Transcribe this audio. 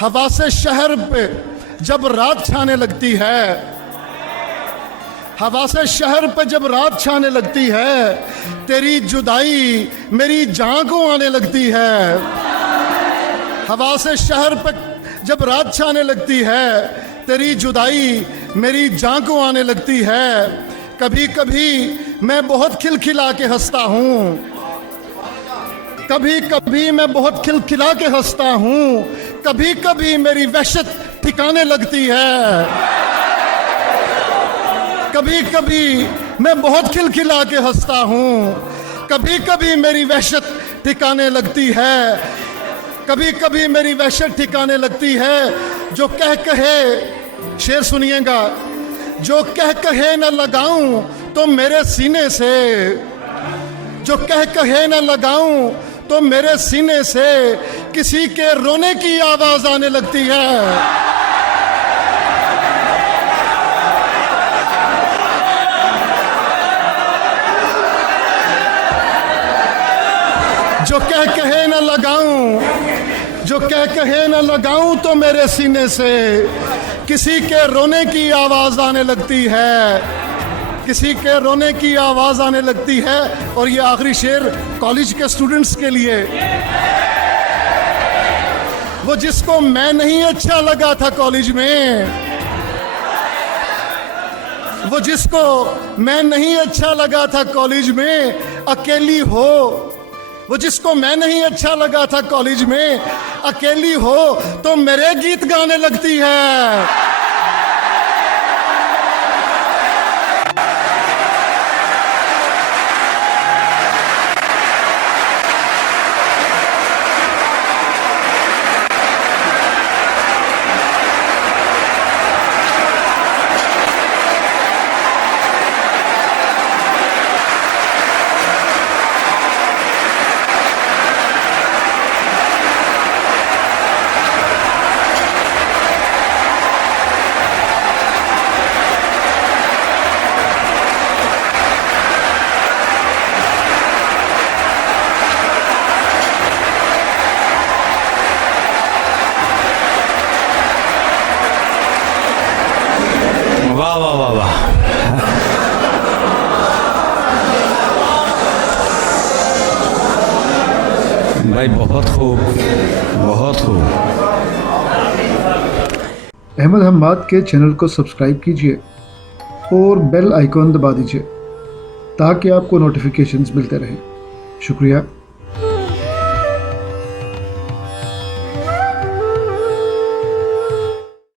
हवा से शहर पे जब रात छाने लगती है, हवा से शहर पे जब रात छाने लगती है, तेरी जुदाई मेरी जान को आने लगती है। हवा से शहर पे जब रात छाने लगती है, तेरी जुदाई मेरी जान को आने लगती है। कभी कभी मैं बहुत खिलखिला के हंसता हूँ, कभी कभी मैं बहुत खिलखिला के हंसता हूँ, कभी कभी मेरी वहशत ठिकाने लगती है। कभी कभी मैं बहुत खिलखिला के हंसता हूँ, कभी कभी मेरी वहशत ठिकाने लगती है। कभी कभी मेरी वहशत ठिकाने लगती है। जो कह कहे, शेर सुनिएगा, जो कह कहे न लगाऊं तो मेरे सीने से, जो कह कहे न लगाऊं तो मेरे सीने से किसी के रोने की आवाज आने लगती है। जो कह कहे न लगाऊं, जो कह कहे न लगाऊं तो मेरे सीने से किसी के रोने की आवाज आने लगती है, किसी के रोने की आवाज आने लगती है। और ये आखिरी शेर कॉलेज के स्टूडेंट्स के लिए। वो जिसको मैं नहीं अच्छा लगा था कॉलेज में, वो जिसको मैं नहीं अच्छा लगा था कॉलेज में, अकेली हो, वो जिसको मैं नहीं अच्छा लगा था कॉलेज में, अकेली हो तो मेरे गीत गाने लगती है। वाह वाह वाह वाह। भाई बहुत खूब, बहुत खूब। अहमद हम्माद के चैनल को सब्सक्राइब कीजिए और बेल आइकॉन दबा दीजिए ताकि आपको नोटिफिकेशंस मिलते रहें। शुक्रिया।